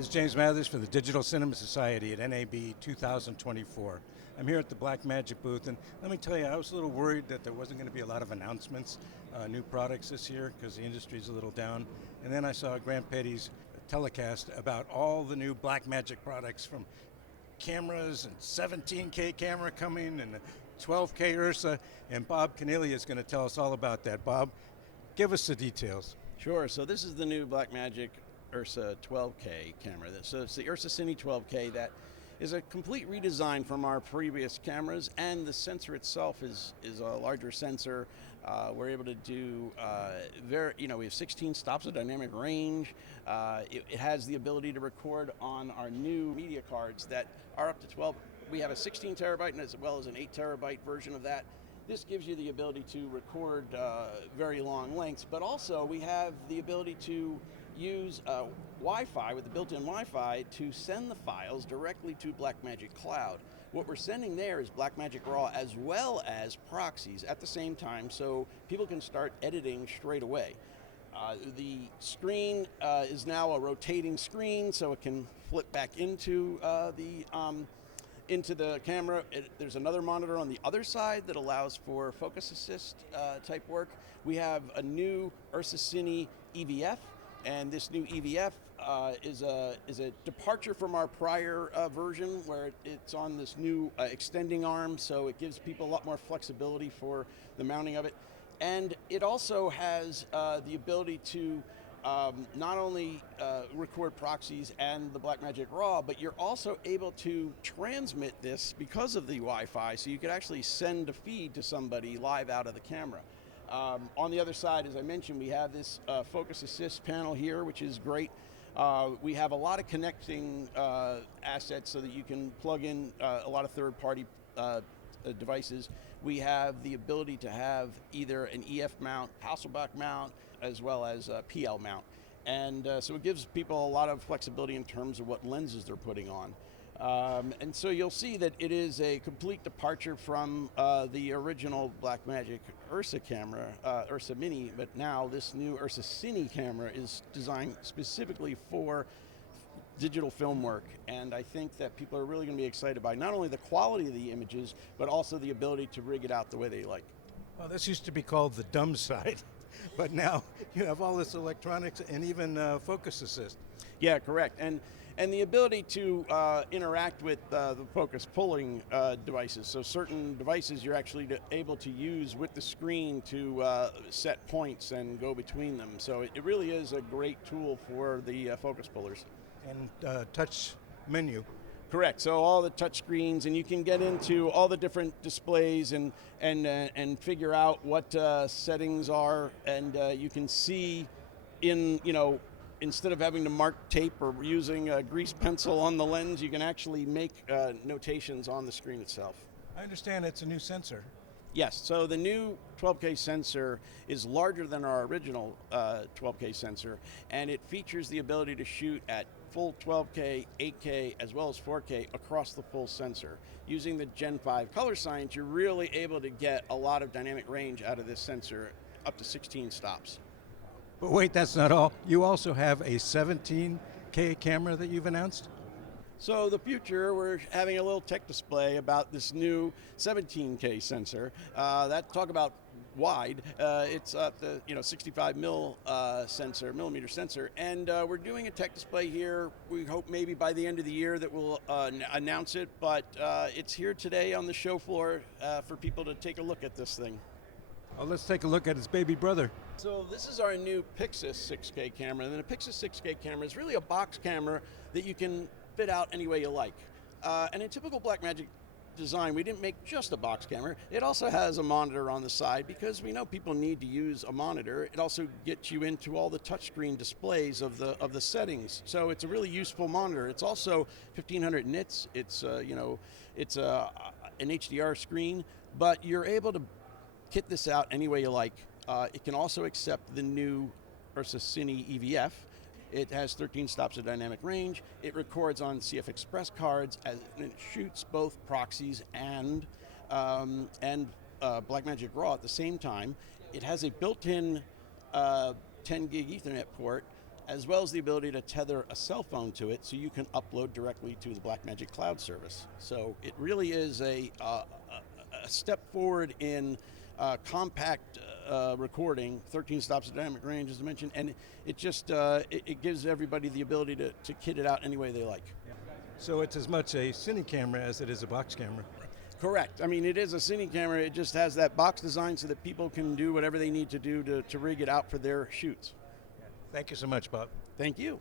This is James Mathers for the Digital Cinema Society at NAB 2024. I'm here at the Blackmagic booth, and let me tell you, I was a little worried that there wasn't going to be a lot of announcements, new products this year, because the industry's a little down. And then I saw Grant Petty's telecast about all the new Blackmagic products, from cameras and 17K camera coming and the 12K URSA, and Bob Caniglia is going to tell us all about that. Bob, give us the details. Sure. So this is the new Blackmagic URSA 12K camera. So it's the URSA Cine 12K that is a complete redesign from our previous cameras, and the sensor itself is a larger sensor. We're able to do we have 16 stops of dynamic range. It has the ability to record on our new media cards that are up to 12. We have a 16 terabyte and as well as an 8 terabyte version of that. This gives you the ability to record very long lengths, but also we have the ability to use Wi-Fi with the built-in Wi-Fi to send the files directly to Blackmagic Cloud. What we're sending there is Blackmagic RAW as well as proxies at the same time, so people can start editing straight away. The screen is now a rotating screen, so it can flip back into the camera. There's another monitor on the other side that allows for focus assist type work. We have a new URSA Cine EVF, and this new EVF is a departure from our prior version, where it's on this new extending arm, so it gives people a lot more flexibility for the mounting of it. And it also has the ability to not only record proxies and the Blackmagic RAW, but you're also able to transmit this because of the Wi-Fi, so you could actually send a feed to somebody live out of the camera. On the other side, as I mentioned, we have this focus assist panel here, which is great. We have a lot of connecting assets so that you can plug in a lot of third-party devices. We have the ability to have either an EF mount, Hasselblad mount, as well as a PL mount. And so it gives people a lot of flexibility in terms of what lenses they're putting on. And so you'll see that it is a complete departure from the original Blackmagic URSA camera, URSA Mini, but now this new URSA Cine camera is designed specifically for digital film work, and I think that people are really going to be excited by not only the quality of the images, but also the ability to rig it out the way they like. Well, this used to be called the dumb side, but now you have all this electronics and even focus assist. Yeah, correct. And the ability to interact with the focus pulling devices. So certain devices you're actually able to use with the screen to set points and go between them. So it really is a great tool for the focus pullers. And touch menu. Correct. So all the touch screens, and you can get into all the different displays and figure out what settings are, and you can see instead of having to mark tape or using a grease pencil on the lens, you can actually make notations on the screen itself. I understand it's a new sensor. Yes, so the new 12K sensor is larger than our original 12K sensor, and it features the ability to shoot at full 12K, 8K, as well as 4K across the full sensor. Using the Gen 5 color science, you're really able to get a lot of dynamic range out of this sensor, up to 16 stops. But wait, that's not all. You also have a 17K camera that you've announced? So the future, we're having a little tech display about this new 17K sensor. Talk about wide. It's the 65 millimeter sensor, and we're doing a tech display here. We hope maybe by the end of the year that we'll announce it, but it's here today on the show floor for people to take a look at this thing. Well, let's take a look at its baby brother. So this is our new PYXIS 6K camera, and the PYXIS 6K camera is really a box camera that you can fit out any way you like. And in typical Blackmagic design, we didn't make just a box camera. It also has a monitor on the side because we know people need to use a monitor. It also gets you into all the touchscreen displays of the settings. So it's a really useful monitor. It's also 1500 nits. It's an HDR screen, but you're able to kit this out any way you like. It can also accept the new URSA Cine EVF. It has 13 stops of dynamic range. It records on CF Express cards, and it shoots both proxies and Blackmagic RAW at the same time. It has a built-in 10 gig Ethernet port, as well as the ability to tether a cell phone to it so you can upload directly to the Blackmagic cloud service. So it really is a step forward in compact recording, 13 stops of dynamic range, as I mentioned, and it just it gives everybody the ability to kit it out any way they like. So it's as much a cine camera as it is a box camera. Correct. I mean, it is a cine camera. It just has that box design so that people can do whatever they need to do to rig it out for their shoots. Thank you so much, Bob. Thank you.